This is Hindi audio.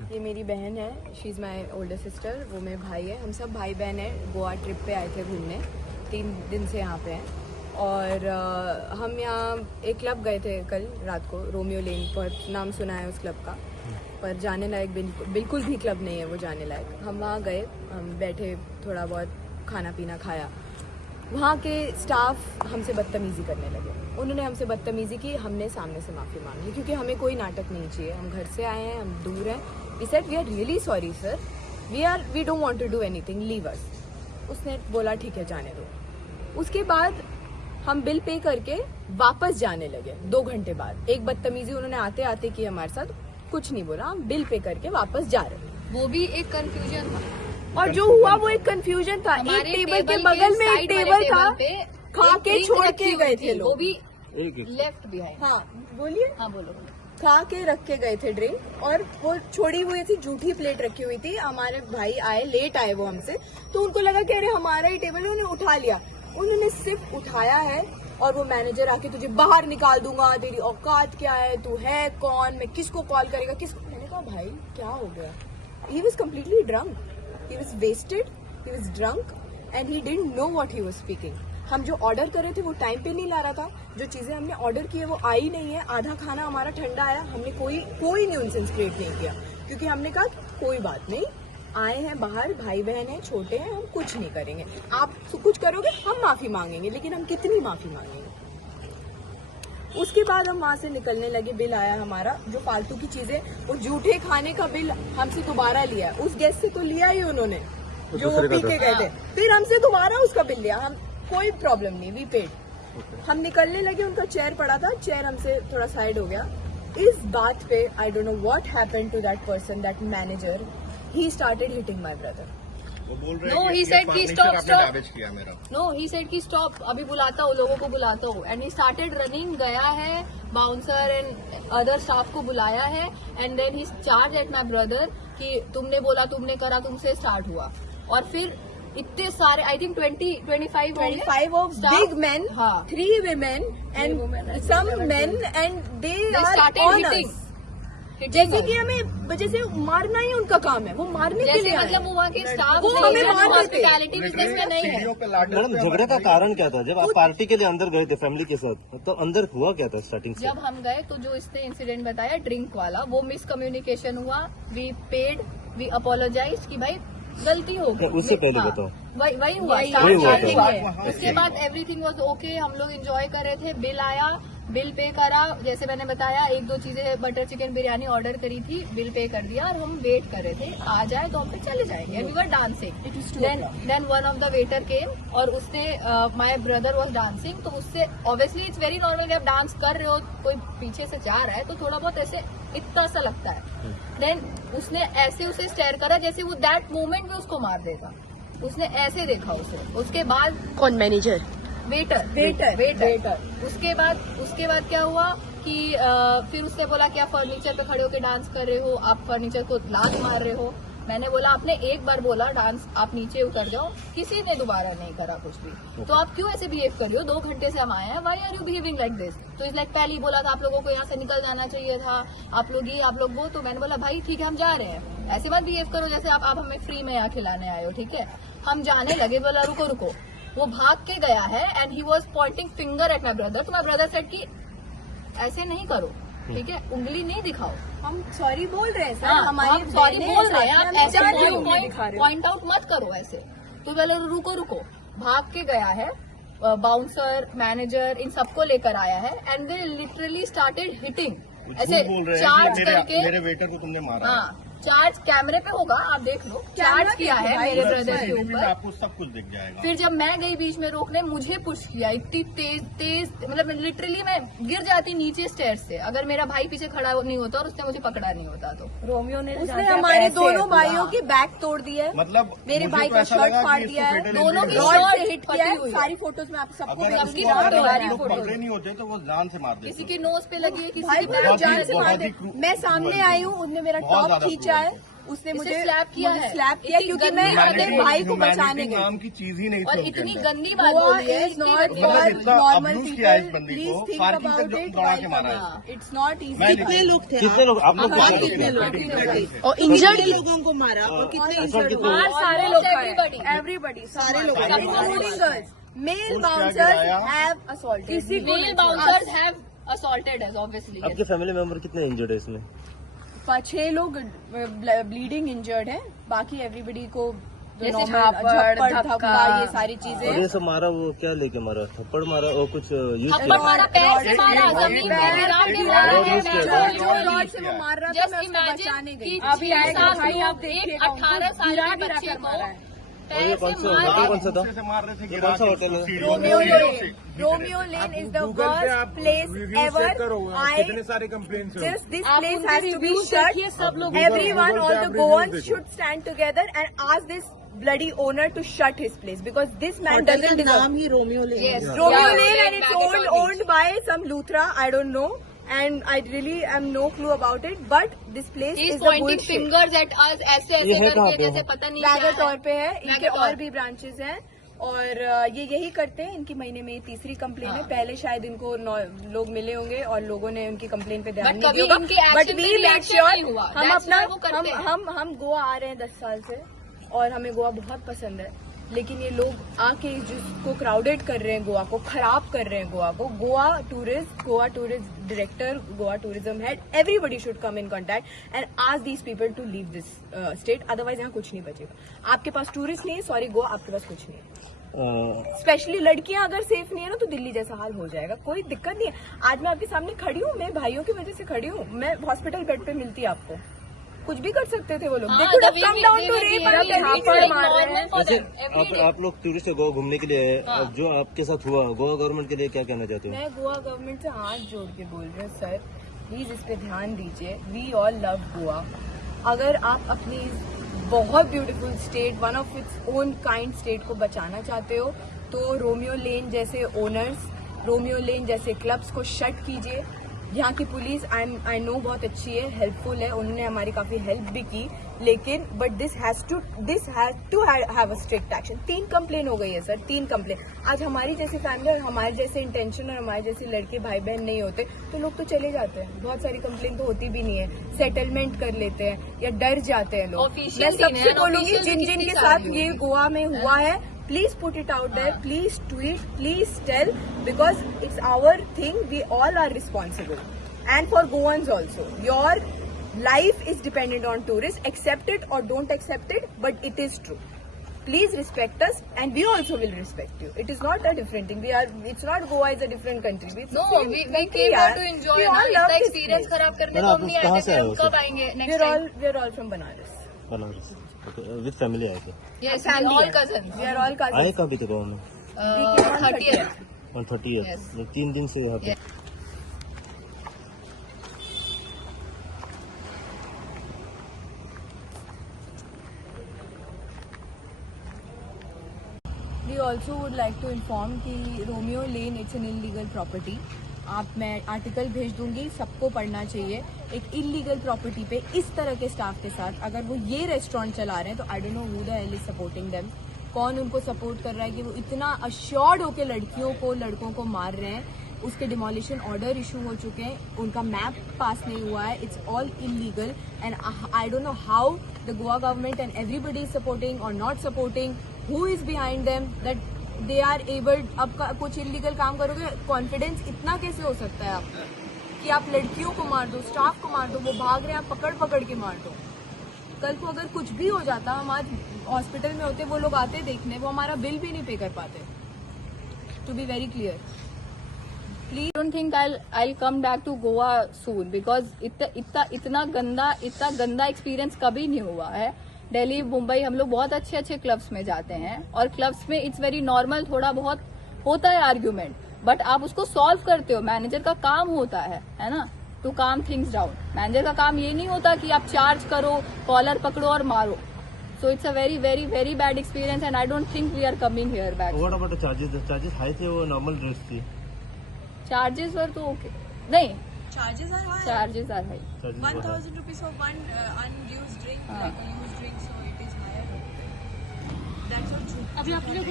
ये मेरी बहन है, she is my older sister, वो मेरे भाई है। हम सब भाई बहन हैं। गोवा ट्रिप पे आए थे घूमने, 3 दिन से यहाँ पे हैं। और हम यहाँ एक क्लब गए थे कल रात को, रोमियो लेन, बहुत नाम सुना है उस क्लब का, पर जाने लायक बिल्कुल भी क्लब नहीं है वो जाने लायक। हम वहाँ गए, हम बैठे, थोड़ा बहुत खाना पीना खाया। वहाँ के स्टाफ हमसे बदतमीज़ी करने लगे। उन्होंने हमसे बदतमीज़ी की, हमने सामने से माफ़ी मांगी क्योंकि हमें कोई नाटक नहीं चाहिए। हम घर से आए हैं, हम दूर हैं। We said we are really sorry sir, we don't want to do anything, leave us. उसने बोला ठीक है जाने दो। उसके बाद हम बिल पे करके वापस जाने लगे 2 घंटे बाद। एक बदतमीज़ी उन्होंने आते आते की हमारे साथ, कुछ नहीं बोला, हम बिल पे करके वापस जा रहे। वो भी एक कंफ्यूजन था, और जो हुआ वो एक कंफ्यूजन था। एक टेबल के बगल में एक टेबल था, खा के छोड़ के गए थे लोग, वो भी लेफ्ट बिहाइंड। हाँ बोलिए। हाँ बोलो। खा के रख के गए थे ड्रिंक, और वो छोड़ी हुई थी, जूठी प्लेट रखी हुई थी। हमारे भाई आए, लेट आए वो हमसे, तो उनको लगा कि अरे हमारा ही टेबल है, उन्होंने उठा लिया। उन्होंने सिर्फ उठाया है, और वो मैनेजर आके तुझे बाहर निकाल दूंगा, तेरी औकात क्या है, तू है कौन, मैं किसको कॉल करेगा, किसको। मैंने कहा भाई क्या हो गया। He was completely drunk, he was wasted, he was drunk and he didn't know what he was speaking. हम जो ऑर्डर कर रहे थे वो टाइम पे नहीं ला रहा था, जो चीजें हमने ऑर्डर की है वो आई नहीं है, आधा खाना हमारा ठंडा आया। हमने कोई न्यूसेंस क्रिएट नहीं किया क्योंकि हमने कहा कोई बात नहीं, आए हैं बाहर, भाई बहन हैं, छोटे हैं, हम कुछ नहीं करेंगे। आप कुछ करोगे हम माफी मांगेंगे, लेकिन हम कितनी माफी मांगेंगे। उसके बाद हम वहां से निकलने लगे। बिल आया हमारा, जो फालतू की चीजें, वो जूठे खाने का बिल हमसे दोबारा लिया। उस गेस्ट से तो लिया ही उन्होंने जो वो पी के गए थे, फिर हमसे दोबारा उसका बिल लिया। हम कोई प्रॉब्लम नहीं, वी पेड। हम निकलने लगे, उनका चेयर पड़ा था, चेयर हमसे थोड़ा साइड हो गया। इस बात पे I don't know what happened to that person, that manager, he started hitting my brother. वो बोल रहे No, हैं he कि said कि furniture stop, आपने stop. damage किया मेरा। नो, ही सेड कि स्टॉप, अभी बुलाता हूँ, लोगों को बुलाता हूँ। एंड ही स्टार्टेड रनिंग, गया है, बाउंसर एंड अदर स्टाफ को बुलाया है, and then he charge at my brother कि तुमने बोला, तुमने करा, तुमसे स्टार्ट हुआ। और फिर इतने सारे, I think 25 of big men, हाँ, 3 women and some men, and they they are started on hitting. us. जैसे कि हमें, जैसे मारना ही उनका काम है, वो मारने के जैसे लिए आए मतलब वो वहाँ के स्टाफ वो हमें मार देते। हॉस्पिटैलिटी बिजनेस में नहीं है। सीढ़ियों पे लाठी मैडम झगड़े का कारण क्या था? जब आप पार्टी के लिए अंदर गए थे फैमिली के साथ, तो अंदर हुआ क्या था स्टार्टिंग से? जब हम गए तो जो इसने इंसिडेंट बताया ड्रिंक वाला, वो मिसकम्युनिकेशन हुआ। वी पेड, वी अपोलोजाइज कि भाई गलती हो गई। उससे पहले हाँ, बताओ। वही हुआ, वही हुआ था। starting में। उसके बाद एवरीथिंग वाज ओके, हम लोग एंजॉय कर रहे थे। बिल आया, बिल पे करा, जैसे मैंने बताया 1-2 चीजें, बटर चिकन बिरयानी ऑर्डर करी थी, बिल पे कर दिया, और हम वेट कर रहे थे आ जाए तो हम पे चले जाएंगे। And we were dancing. Then one of the waiter came, और उसने, माय ब्रदर वाज डांसिंग, तो उससे ऑब्वियसली इट्स वेरी नॉर्मल, आप डांस कर रहे हो, कोई पीछे से जा रहा है तो थोड़ा बहुत ऐसे इतना सा लगता है। देन उसने ऐसे उसे स्टेयर करा जैसे वो दैट मोमेंट में उसको मार देगा। उसने ऐसे देखा उसे। उसके बाद कौन मैनेजर? वेटर। उसके बाद क्या हुआ कि फिर उसने बोला कि आप फर्नीचर पे खड़े होकर डांस कर रहे हो, आप फर्नीचर को लात मार रहे हो। मैंने बोला आपने एक बार बोला डांस, आप नीचे उतर जाओ, किसी ने दोबारा नहीं करा कुछ भी, तो आप क्यों ऐसे बिहेव कर रही हो? 2 घंटे से हम आए हैं, why are you behaving like this? तो इस लाइक पहले ही बोला था आप लोगों को यहाँ से निकल जाना चाहिए था, आप लोग ये, आप लोग वो। तो मैंने बोला भाई ठीक है हम जा रहे हैं, ऐसे मत बिहेव करो जैसे आप हमें फ्री में यहाँ खिलाने आए हो, ठीक है। हम जाने लगे, बोला रुको। वो भाग के गया है, and he was pointing finger at my brother. तो माई ब्रदर सेड कि ऐसे नहीं करो, ठीक है, उंगली नहीं दिखाओ। हम सॉरी बोल रहे हैं सर, हाँ, हमारी हम सॉरी बोल रहे हैं, आप ऐसे दिखा रहे हो। पॉइंट आउट मत करो ऐसे। तो बोले रुको। भाग के गया है, बाउंसर, मैनेजर, इन सबको लेकर आया है, and they literally started hitting ऐसे बोल रहे हैं चार्ज कि करके। मेरे वेटर को तुमने मारा। हाँ, चार्ज कैमरे पे होगा, आप देख लो, चार्ज किया है मेरे ब्रदर के ऊपर। आपको सब कुछ दिख जाएगा। फिर जब मैं गई बीच में रोकने, मुझे पुश किया इतनी तेज, मतलब लिटरली मैं गिर जाती नीचे स्टेयर से, अगर मेरा भाई पीछे खड़ा नहीं होता और उसने मुझे पकड़ा नहीं होता तो। रोमियो ने उसने हमारे दोनों भाइयों की बैक तोड़ दी है, मतलब मेरे मुझे भाई तो का ऐसा शर्ट लगा फाड़ कि दिया है, इसको दोनों की fatal रॉड शर्ट से हिट किया फटी है। हुई है। सारी फोटोज में आप सबको अगर सबकी इसको रात अगर वाली लोग फोटो। पकड़े नहीं होते तो वो जान से मार देते। किसी की नोज पे लगी है, किसी भाई की वो पैर जान से बहुत मार ही दे। क्रू- मैं सामने आई हूँ, उनने मेरा बहुत टॉप ज्यादा खींचा है, क्रूर उसने इसे मुझे slap किया है। स्लैप किया इतनी क्योंकि गंदी मैं बातें अपने भाई को बचाने गई। नाम की चीज ही नहीं और थी उनके इतनी अंदर। गंदी बात Goa बोली है is इतनी not गंदी for बात इतना normal abuse किया है इस people. बंदी Please को, think पार्किंग about तक it दौड़ा while के मारा है। coming. It's not easy. मैं कितने लोग थे कितने लोग आप लोग हाँ, कितने कितने लोग लोग थे? और इंजर्ड कितने लोगों को मारा और कितने ऐसा इंजर्ड कितने हुए? लोग? सारे लोग Everybody. एवरीबडी सारे लोग including girls. Male पुलिस क्या bouncers गिराया? have assaulted. किसी को male bouncers have assaulted us obviously. आपके फैमिली मेंबर कितने इंजर्ड है इसमें? 5-6 लोग ब्लीडिंग इंजर्ड है, बाकी एवरीबडी को जैसे normal झापड़, झप्पड़, धक्का, ये सारी और चीजें ये सब मारा वो क्या लेके मारा? थप्पड़ मारा और कुछ यूज थप्पड़ किया? मारा, पैर से मारा, जमीन पे गिरा के मारा है, जो रॉड से वो मार रहा था जस्ट मैं उसको बचाने इमेजिन गई। कि अभी आएगा भाई, आप एक देखिएगा, 18 साल के गिरा बच्चे कर को मारा है। और ये पैर कौन से सा मारा। होटल कौन सा था? से मार रहे थे ये गिरा कौन सा के होटल है? सीढ़ियों रोमियो से। लेन. Romeo Lane is the worst place ever. कितने सारे कंप्लेंट्स हैं? Just this place has to be shut. सब लोग Everyone, all the Goans should stand together and ask this bloody owner to shut his place because this man hotel का doesn't deserve. नाम ही रोमियो लेन Yes. है। Romeo Yeah, Lane yeah, and it's Magneton owned by some Luthra, I don't know. And I really am no clue about it. But this place He is is a pointing bullshit. fingers at us ऐसे ये ऐसे है कहाँ करके पे? जैसे पता नहीं वैगर क्या तौर है। पे है, इनके वैगर और तौर। भी ब्रांचेस हैं और ये यही करते हैं। इनकी महीने में ये तीसरी कंप्लेन है। हाँ। पहले शायद इनको लोग मिले होंगे और लोगों ने उनकी कंप्लेन पे ध्यान But नहीं कभी दिया इनके होगा। बट action वी पे मेक reaction श्योर नहीं हुआ। हम That's अपना why वो करते हैं। हम गोवा आ रहे हैं 10 साल से और हमें गोवा बहुत पसंद है, लेकिन ये लोग आके जिसको क्राउडेड कर रहे हैं, गोवा को खराब कर रहे हैं, गोवा को, Goa tourist director, Goa tourism head, everybody should come in contact and ask these people to leave this state, otherwise यहाँ कुछ नहीं बचेगा। आपके पास टूरिस्ट नहीं है, सॉरी गोवा, आपके पास कुछ नहीं है। स्पेशली लड़कियां अगर सेफ नहीं है ना तो दिल्ली जैसा हाल हो जाएगा। कोई दिक्कत नहीं है। आज मैं आपके सामने खड़ी हूँ, मैं भाइयों की वजह से खड़ी हूँ। मैं हॉस्पिटल बेड पे मिलती है आपको, कुछ भी कर सकते थे वो लोग। हाँ, They could have the way come we- down they to will rape behave us, like everything normal मार रहे हैं। for वैसे them every day. आप लोग टूरिस्ट गोवा घूमने के लिए आए, हाँ। अब जो आपके साथ हुआ गोवा गवर्नमेंट के लिए क्या कहना चाहते हो? मैं गोवा गवर्नमेंट से हाथ जोड़ के बोल रही हूँ, सर प्लीज इस पे ध्यान दीजिए। We all love Goa. अगर आप अपनी इस बहुत beautiful state, one of its own kind state को बचाना चाहते हो तो रोमियो लेन जैसे ओनर्स, रोमियो लेन जैसे क्लब्स को शट कीजिए। यहाँ की पुलिस आई नो बहुत अच्छी है, हेल्पफुल है, उन्होंने हमारी काफी हेल्प भी की, लेकिन but this has to have a strict action. 3 complain हो गई है सर, 3 कंप्लेन। आज हमारी जैसी फैमिली और हमारे जैसे इंटेंशन और हमारे जैसे लड़के भाई बहन नहीं होते तो लोग तो चले जाते हैं। बहुत सारी कंप्लेन तो होती भी नहीं है, सेटलमेंट कर लेते हैं या डर जाते हैं लोग। Official मैं दिन है, सबसे बोलूंगी official जिन भी जिन कितनी के सारी साथ ये होगी। गोवा में हुआ है, please put it out there, please tweet, please tell, because it's our thing, we all are responsible. And for Goans also, your life is dependent on tourists, accept it or don't accept it, but it is true. Please respect us and we also will respect you. It is not a different thing. It's not Goa is a different country. It's the No, same we country, came yaar. here to enjoy We ना, all इसका love this एक्सपीरियंस place. खराब करने मैडम, तो आप हम नहीं कहाँ आए से थे, आए हम हो कब सर? आएंगे next time? We're all from Banaras. Banaras with family आए थे? यस, Family ऑल है. कजन्स। We are all आए cousins. कभी थे गोवा में? 30th। on 30th, Yes. 3 दिन से यहाँ पे। Yes. We also would like to inform कि Romeo Lane it's an illegal property. मैं आर्टिकल भेज दूंगी, सबको पढ़ना चाहिए। एक इलीगल प्रॉपर्टी पे इस तरह के स्टाफ के साथ अगर वो ये रेस्टोरेंट चला रहे हैं तो आई don't know who the hell is supporting them. कौन उनको सपोर्ट कर रहा है कि वो इतना अश्योर्ड होके लड़कियों को, लड़कों को मार रहे हैं। उसके डिमोलिशन ऑर्डर इशू हो चुके हैं, उनका मैप पास नहीं हुआ है। It's all illegal and I don't know how the Goa government and everybody is supporting और not supporting, who is behind them that they are able. अब कुछ इलीगल काम करोगे, कॉन्फिडेंस इतना कैसे हो सकता है आपका कि आप लड़कियों को मार दो, स्टाफ को मार दो, वो भाग रहे हैं, आप पकड़ पकड़ के मार दो। कल को अगर कुछ भी हो जाता, हम आज हॉस्पिटल में होते, वो लोग आते देखने, वो हमारा बिल भी नहीं पे कर पाते। To be very clear, Please don't think I'll come back to Goa soon because इतना गंदा एक्सपीरियंस कभी नहीं हुआ है। दिल्ली, मुंबई हम लोग बहुत अच्छे क्लब्स में जाते हैं और क्लब्स में इट्स वेरी नॉर्मल, थोड़ा बहुत होता है आर्ग्यूमेंट, बट आप उसको सॉल्व करते हो। मैनेजर का काम होता है ना, टू काम थिंग्स डाउन। मैनेजर का काम ये नहीं होता कि आप चार्ज करो, कॉलर पकड़ो और मारो। So it's a very very very bad experience and I don't think we are coming here back. What about the charges? The charges high थे, वो नॉर्मल रेट्स थी? चार्जेस वर तो ओके नहीं, charges are high. Charges are high. 1,000 rupees for one unused drink, like a used drink, so it is higher. That's what.